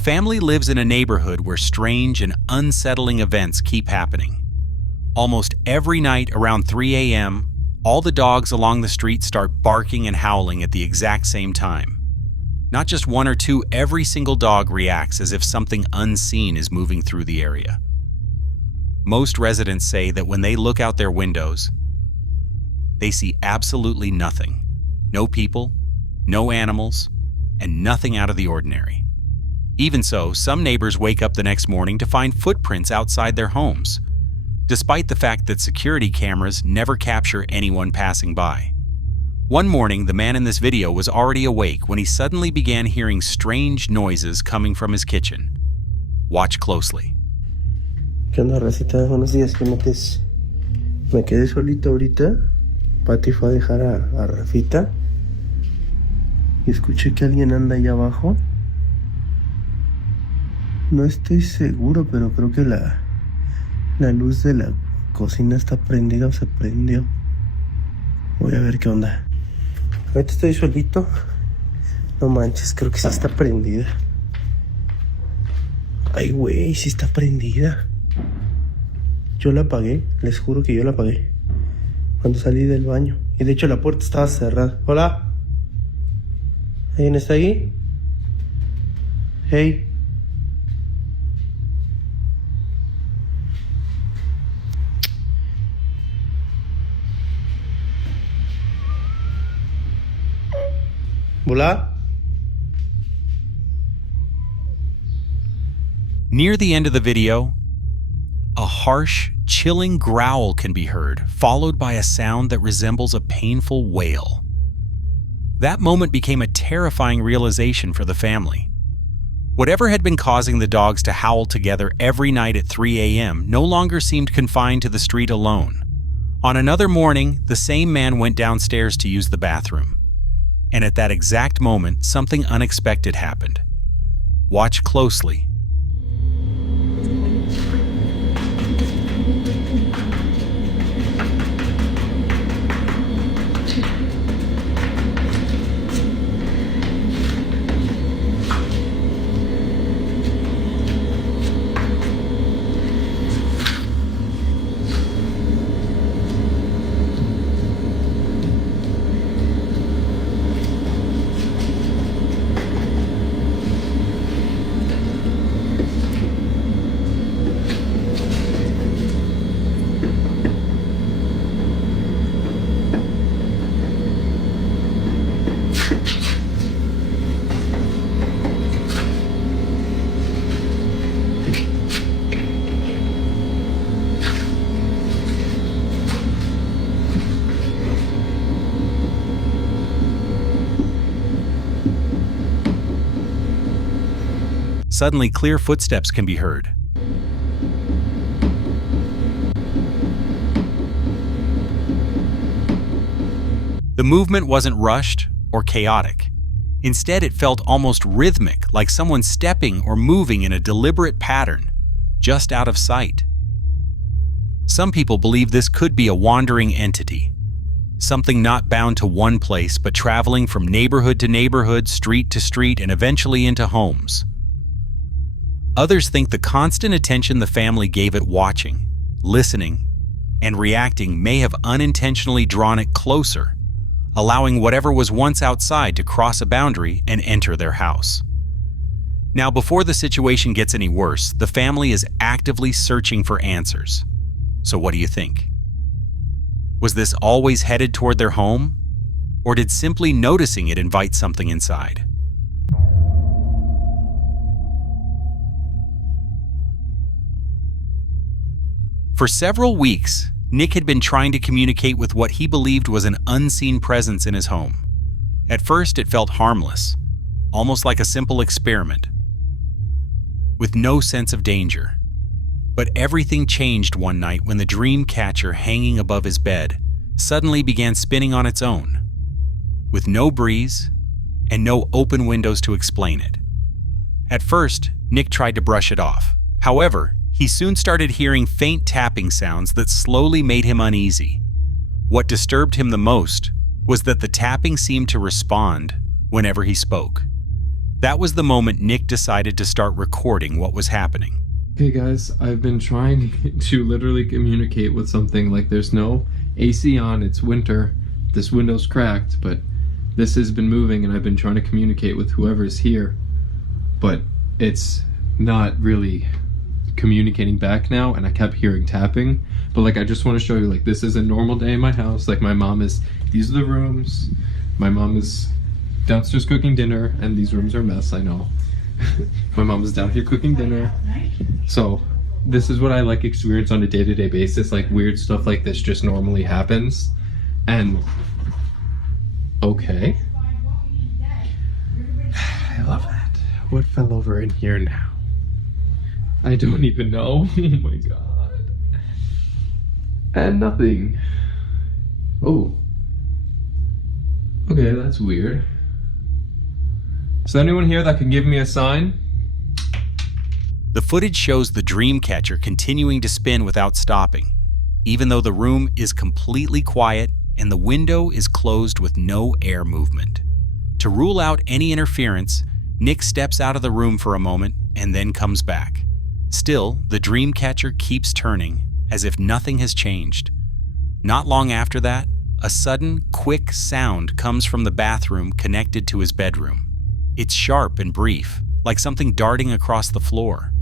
family lives in a neighborhood where strange and unsettling events keep happening. Almost every night around 3 a.m., all the dogs along the street start barking and howling at the exact same time. Not just one or two, every single dog reacts as if something unseen is moving through the area. Most residents say that when they look out their windows, they see absolutely nothing. No people, no animals, and nothing out of the ordinary. Even so, some neighbors wake up the next morning to find footprints outside their homes, despite the fact that security cameras never capture anyone passing by. One morning, the man in this video was already awake when he suddenly began hearing strange noises coming from his kitchen. Watch closely. ¿Qué onda, racita? Buenos días, ¿qué metes? Me quedé solito ahorita. Pati fue a dejar a Rafita. Y escuché que alguien anda allá abajo. No estoy seguro, pero creo que la luz de la cocina está prendida o se prendió. Voy a ver qué onda. Ahorita estoy solito. No manches, creo que sí está prendida. Ay, güey, sí está prendida. Yo la apagué, les juro que yo la apagué cuando salí del baño. Y de hecho la puerta estaba cerrada. Hola. ¿Alguien está ahí? Hey. Hola. Near the end of the video, a harsh, chilling growl can be heard, followed by a sound that resembles a painful wail. That moment became a terrifying realization for the family. Whatever had been causing the dogs to howl together every night at 3 a.m. no longer seemed confined to the street alone. On another morning, the same man went downstairs to use the bathroom. And at that exact moment, something unexpected happened. Watch closely. Suddenly, clear footsteps can be heard. The movement wasn't rushed or chaotic. Instead, it felt almost rhythmic, like someone stepping or moving in a deliberate pattern, just out of sight. Some people believe this could be a wandering entity, something not bound to one place but traveling from neighborhood to neighborhood, street to street, and eventually into homes. Others think the constant attention the family gave it watching, listening, and reacting may have unintentionally drawn it closer, allowing whatever was once outside to cross a boundary and enter their house. Now, before the situation gets any worse, the family is actively searching for answers. So what do you think? Was this always headed toward their home? Or did simply noticing it invite something inside? For several weeks, Nick had been trying to communicate with what he believed was an unseen presence in his home. At first, it felt harmless, almost like a simple experiment, with no sense of danger. But everything changed one night when the dream catcher hanging above his bed suddenly began spinning on its own, with no breeze and no open windows to explain it. At first, Nick tried to brush it off. However, he soon started hearing faint tapping sounds that slowly made him uneasy. What disturbed him the most was that the tapping seemed to respond whenever he spoke. That was the moment Nick decided to start recording what was happening. Okay guys, I've been trying to literally communicate with something. Like, there's no AC on, it's winter, this window's cracked, but this has been moving and I've been trying to communicate with whoever's here, but it's not really communicating back now, and I kept hearing tapping. But like, I just want to show you, like, this is a normal day in my house. Like, my mom is, these are the rooms, my mom is downstairs cooking dinner, and these rooms are a mess, I know. My mom is down here cooking dinner. So this is what I like experience on a day-to-day basis. Like, weird stuff like this just normally happens. And okay, I love that. What fell over in here now? I don't even know. Oh my god. And nothing. Oh, okay, that's weird. Is there anyone here that can give me a sign? The footage shows the dream catcher continuing to spin without stopping, even though the room is completely quiet and the window is closed with no air movement. To rule out any interference, Nick steps out of the room for a moment and then comes back. Still, the dream catcher keeps turning, as if nothing has changed. Not long after that, a sudden, quick sound comes from the bathroom connected to his bedroom. It's sharp and brief, like something darting across the floor.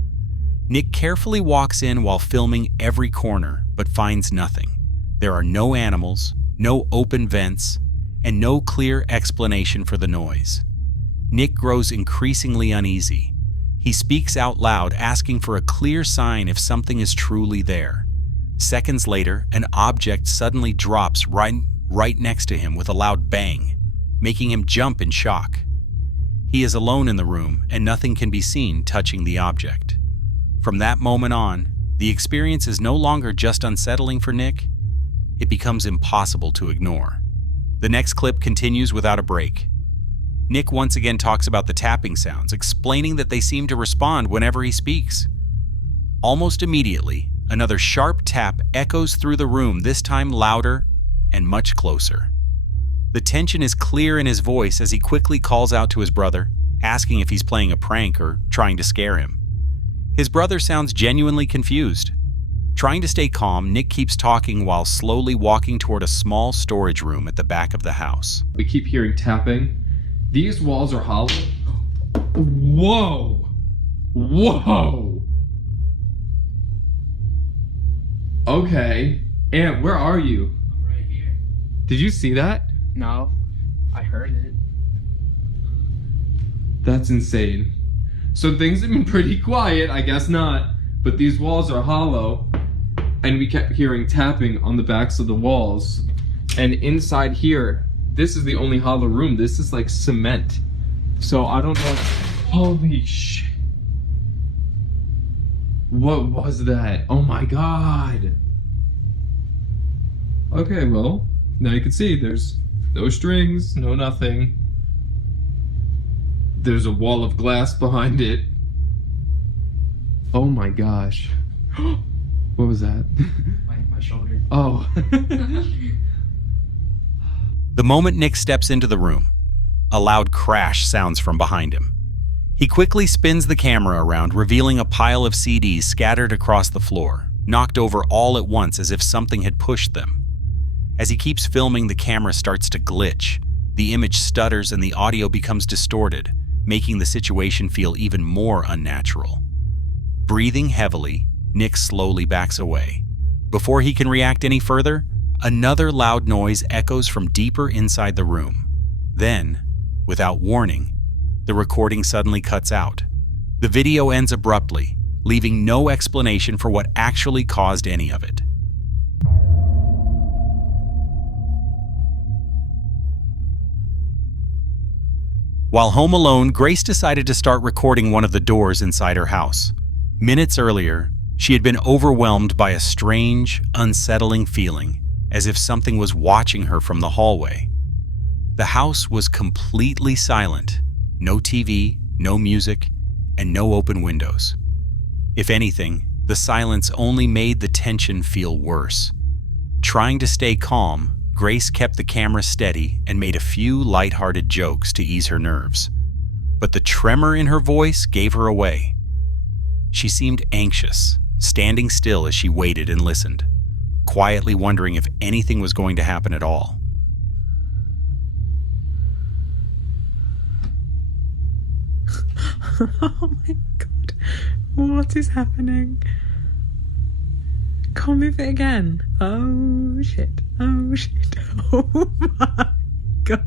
Nick carefully walks in while filming every corner, but finds nothing. There are no animals, no open vents, and no clear explanation for the noise. Nick grows increasingly uneasy. He speaks out loud, asking for a clear sign if something is truly there. Seconds later, an object suddenly drops right next to him with a loud bang, making him jump in shock. He is alone in the room, and nothing can be seen touching the object. From that moment on, the experience is no longer just unsettling for Nick, it becomes impossible to ignore. The next clip continues without a break. Nick once again talks about the tapping sounds, explaining that they seem to respond whenever he speaks. Almost immediately, another sharp tap echoes through the room, this time louder and much closer. The tension is clear in his voice as he quickly calls out to his brother, asking if he's playing a prank or trying to scare him. His brother sounds genuinely confused. Trying to stay calm, Nick keeps talking while slowly walking toward a small storage room at the back of the house. We keep hearing tapping. These walls are hollow. Whoa! Whoa! Okay. Aunt, where are you? I'm right here. Did you see that? No, I heard it. That's insane. So things have been pretty quiet, I guess not, but these walls are hollow, and we kept hearing tapping on the backs of the walls. And inside here, this is the only hollow room. This is like cement. So I don't know. Holy shit. What was that? Oh my god. Okay, well, now you can see there's no strings, no nothing. There's a wall of glass behind it. Oh my gosh. What was that? My shoulder. Oh. The moment Nick steps into the room, a loud crash sounds from behind him. He quickly spins the camera around, revealing a pile of CDs scattered across the floor, knocked over all at once as if something had pushed them. As he keeps filming, the camera starts to glitch. The image stutters and the audio becomes distorted, making the situation feel even more unnatural. Breathing heavily, Nick slowly backs away. Before he can react any further, another loud noise echoes from deeper inside the room. Then, without warning, the recording suddenly cuts out. The video ends abruptly, leaving no explanation for what actually caused any of it. While home alone, Grace decided to start recording one of the doors inside her house. Minutes earlier, she had been overwhelmed by a strange, unsettling feeling, as if something was watching her from the hallway. The house was completely silent. No TV, no music, and no open windows. If anything, the silence only made the tension feel worse. Trying to stay calm, Grace kept the camera steady and made a few lighthearted jokes to ease her nerves. but the tremor in her voice gave her away. She seemed anxious, standing still as she waited and listened, quietly wondering if anything was going to happen at all. Oh my god. What is happening? Can't move it again. Oh shit. Oh shit. Oh my god.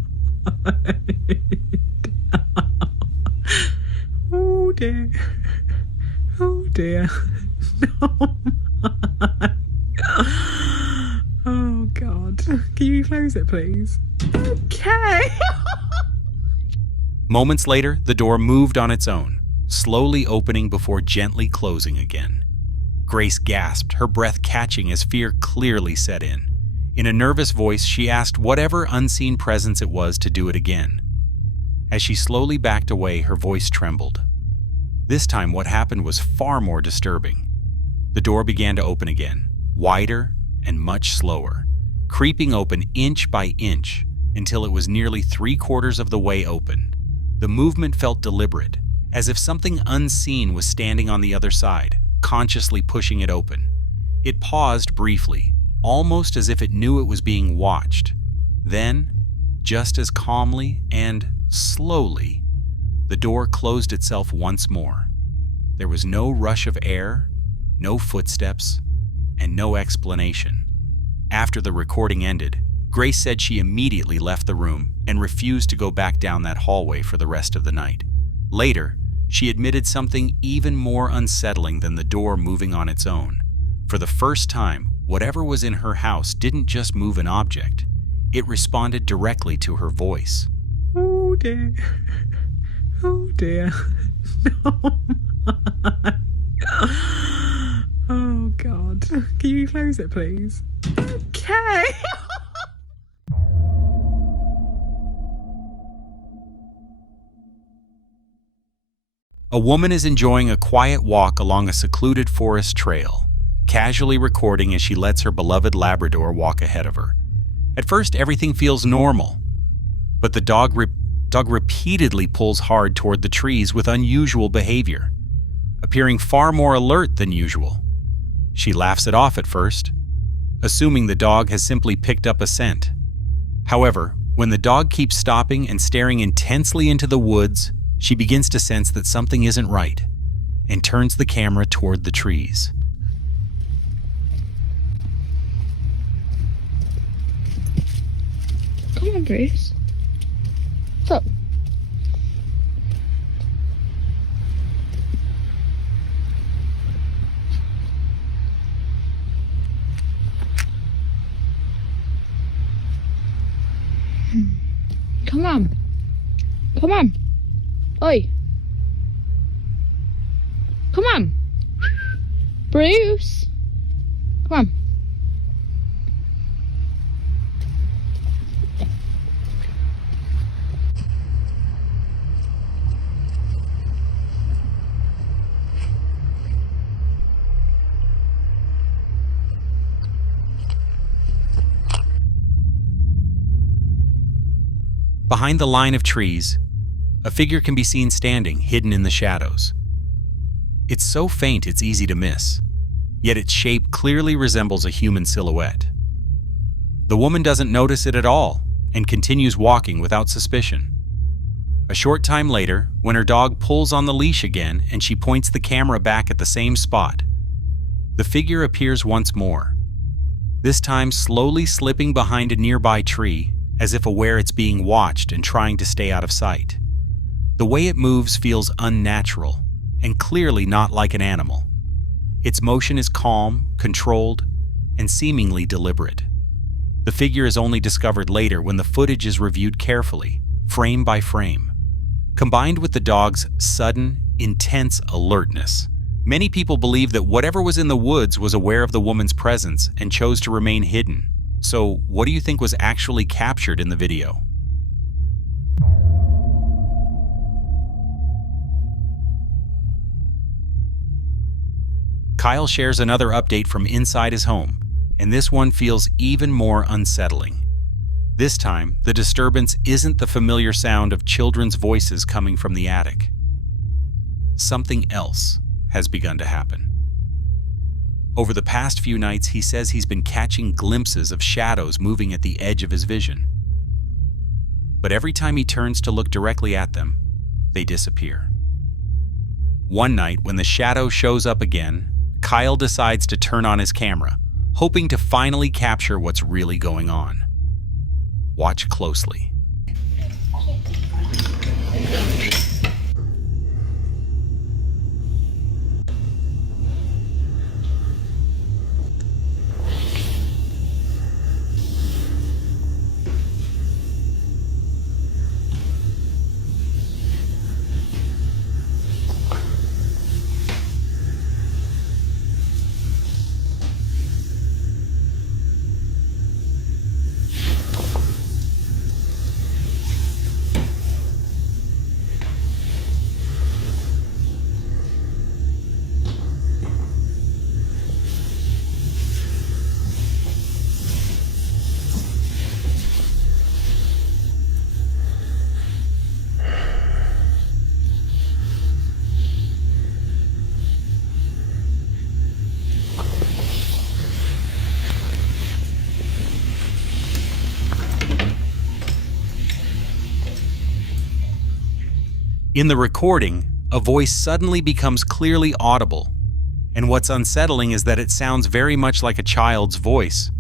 Oh dear. Oh dear. Oh my. Oh god. Can you close it, please? Okay. Moments later, the door moved on its own, slowly opening before gently closing again. Grace gasped, her breath catching as fear clearly set in. In a nervous voice, she asked whatever unseen presence it was to do it again. As she slowly backed away, her voice trembled. This time, what happened was far more disturbing. The door began to open again, wider and much slower, creeping open inch by inch until it was nearly 3/4 of the way open. The movement felt deliberate, as if something unseen was standing on the other side, consciously pushing it open. It paused briefly, almost as if it knew it was being watched. Then, just as calmly and slowly, the door closed itself once more. There was no rush of air, no footsteps, and no explanation. After the recording ended, Grace said she immediately left the room and refused to go back down that hallway for the rest of the night. Later, she admitted something even more unsettling than the door moving on its own. For the first time, whatever was in her house didn't just move an object. It responded directly to her voice. Oh dear. Oh dear. Oh my. Oh god. Can you close it, please? Okay. A woman is enjoying a quiet walk along a secluded forest trail, casually recording as she lets her beloved Labrador walk ahead of her. At first, everything feels normal, but the dog repeatedly pulls hard toward the trees with unusual behavior, appearing far more alert than usual. She laughs it off at first, assuming the dog has simply picked up a scent. However, when the dog keeps stopping and staring intensely into the woods, she begins to sense that something isn't right and turns the camera toward the trees. Come on, Bruce. What's up? Come on. Come on. Oi. Come on. Bruce. Come on. Behind the line of trees, a figure can be seen standing, hidden in the shadows. It's so faint it's easy to miss, yet its shape clearly resembles a human silhouette. The woman doesn't notice it at all and continues walking without suspicion. A short time later, when her dog pulls on the leash again and she points the camera back at the same spot, the figure appears once more, this time slowly slipping behind a nearby tree, as if aware it's being watched and trying to stay out of sight. The way it moves feels unnatural and clearly not like an animal. Its motion is calm, controlled, and seemingly deliberate. The figure is only discovered later when the footage is reviewed carefully, frame by frame. Combined with the dog's sudden, intense alertness, many people believe that whatever was in the woods was aware of the woman's presence and chose to remain hidden. So, what do you think was actually captured in the video? Kyle shares another update from inside his home, and this one feels even more unsettling. This time, the disturbance isn't the familiar sound of children's voices coming from the attic. Something else has begun to happen. Over the past few nights, he says he's been catching glimpses of shadows moving at the edge of his vision. But every time he turns to look directly at them, they disappear. One night, when the shadow shows up again, Kyle decides to turn on his camera, hoping to finally capture what's really going on. Watch closely. In the recording, a voice suddenly becomes clearly audible, and what's unsettling is that it sounds very much like a child's voice.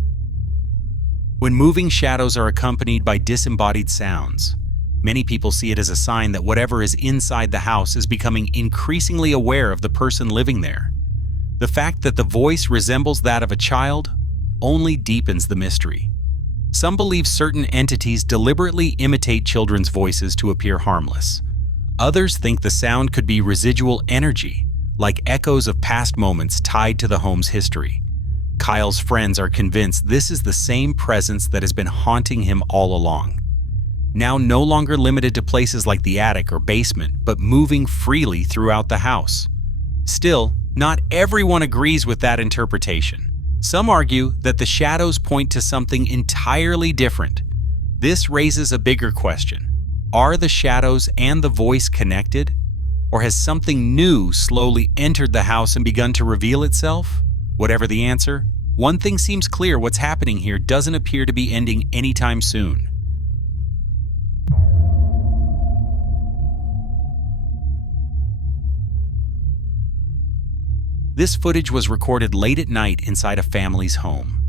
When moving shadows are accompanied by disembodied sounds, many people see it as a sign that whatever is inside the house is becoming increasingly aware of the person living there. The fact that the voice resembles that of a child only deepens the mystery. Some believe certain entities deliberately imitate children's voices to appear harmless. Others think the sound could be residual energy, like echoes of past moments tied to the home's history. Kyle's friends are convinced this is the same presence that has been haunting him all along. Now no longer limited to places like the attic or basement, but moving freely throughout the house. Still, not everyone agrees with that interpretation. Some argue that the shadows point to something entirely different. This raises a bigger question. Are the shadows and the voice connected? Or has something new slowly entered the house and begun to reveal itself? Whatever the answer, one thing seems clear: what's happening here doesn't appear to be ending anytime soon. This footage was recorded late at night inside a family's home.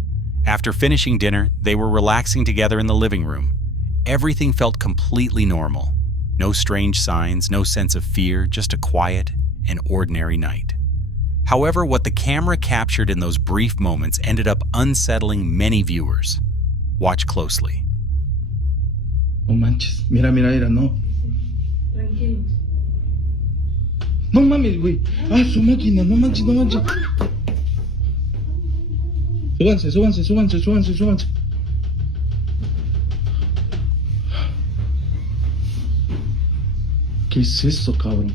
After finishing dinner, they were relaxing together in the living room. Everything felt completely normal. No strange signs, no sense of fear, just a quiet and ordinary night. However, what the camera captured in those brief moments ended up unsettling many viewers. Watch closely. No manches, mira, no. Tranquilo. No mames, güey. Ah, su máquina, no manches. Súbanse. ¿Qué es esto, cabrón?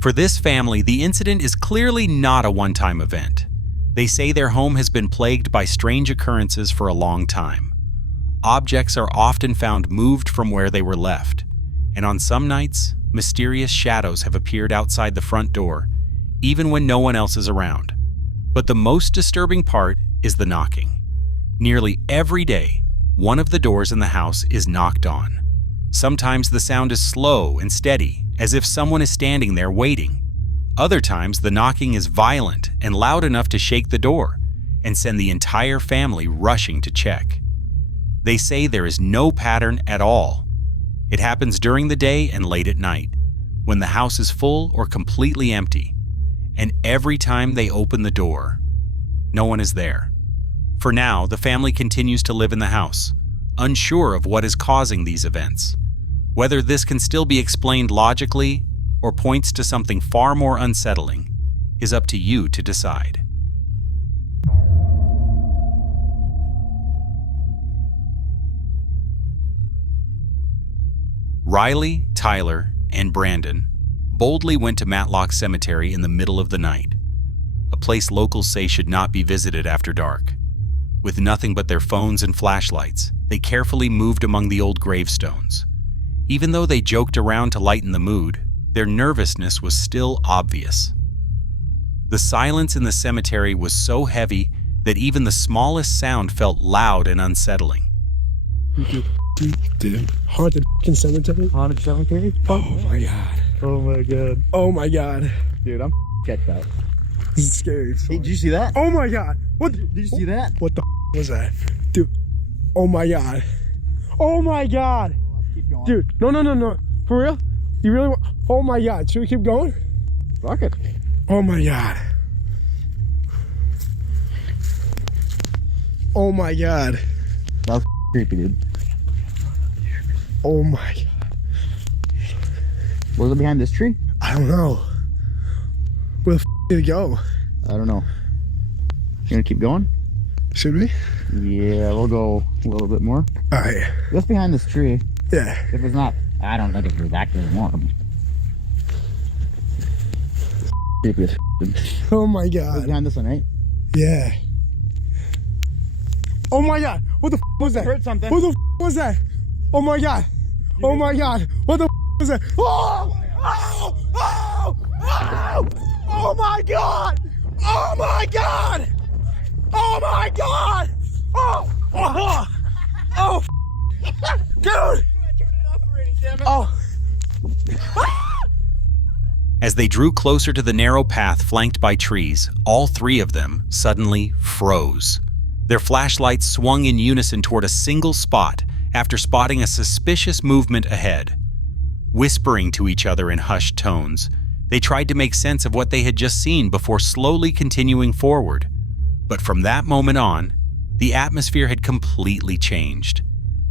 For this family, the incident is clearly not a one-time event. They say their home has been plagued by strange occurrences for a long time. objects are often found moved from where they were left, and on some nights, mysterious shadows have appeared outside the front door, even when no one else is around. But the most disturbing part is the knocking. Nearly every day, one of the doors in the house is knocked on. Sometimes the sound is slow and steady, as if someone is standing there waiting. Other times, the knocking is violent and loud enough to shake the door and send the entire family rushing to check. They say there is no pattern at all. It happens during the day and late at night, when the house is full or completely empty. And every time they open the door, no one is there. For now, the family continues to live in the house, unsure of what is causing these events. Whether this can still be explained logically or points to something far more unsettling is up to you to decide. Riley, Tyler, and Brandon boldly went to Matlock Cemetery in the middle of the night, a place locals say should not be visited after dark. With nothing but their phones and flashlights, they carefully moved among the old gravestones. Even though they joked around to lighten the mood, their nervousness was still obvious. The silence in the cemetery was so heavy that even the smallest sound felt loud and unsettling. Dude, haunted cemetery? Haunted cemetery? Oh my god. Oh my god. Oh my god. Dude, I'm checked out. This is scary. Hey, did you see that? Oh my god. What? Did you see that? What the was that? Dude. Oh my god. Oh my god. Well, let's keep going. Dude, no. For real? You really want? Oh my god. Should we keep going? Fuck it. Oh my god. Oh my god. That was creepy, dude. Oh my god. Was it behind this tree? I don't know. Where the did it go? I don't know. You gonna keep going? Should we? Yeah, we'll go a little bit more. Alright. What's behind this tree? Yeah. If it's not, I don't think it's exactly more. Creepy as dude. Oh my What's god. behind this one, right? Yeah. Oh my god. What the was that? Heard something. What the was that? Oh my god. Oh my god. What the was that? Oh! Oh! Oh! Oh! Oh my god! Oh my god! Oh my god! Oh! Oh! Oh! Dude! Oh! As they drew closer to the narrow path flanked by trees, all three of them suddenly froze. Their flashlights swung in unison toward a single spot after spotting a suspicious movement ahead. Whispering to each other in hushed tones, they tried to make sense of what they had just seen before slowly continuing forward. But from that moment on, the atmosphere had completely changed.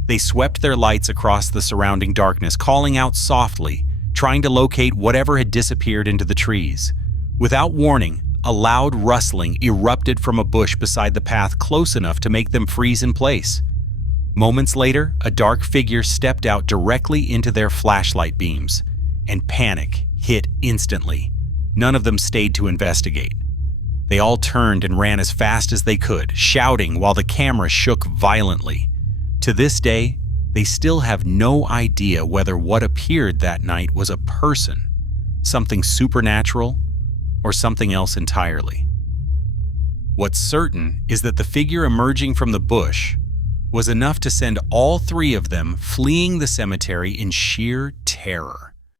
They swept their lights across the surrounding darkness, calling out softly, trying to locate whatever had disappeared into the trees. Without warning, a loud rustling erupted from a bush beside the path close enough to make them freeze in place. Moments later, a dark figure stepped out directly into their flashlight beams, and panic hit instantly. None of them stayed to investigate. They all turned and ran as fast as they could, shouting while the camera shook violently. To this day, they still have no idea whether what appeared that night was a person, something supernatural, or something else entirely. What's certain is that the figure emerging from the bush was enough to send all three of them fleeing the cemetery in sheer terror.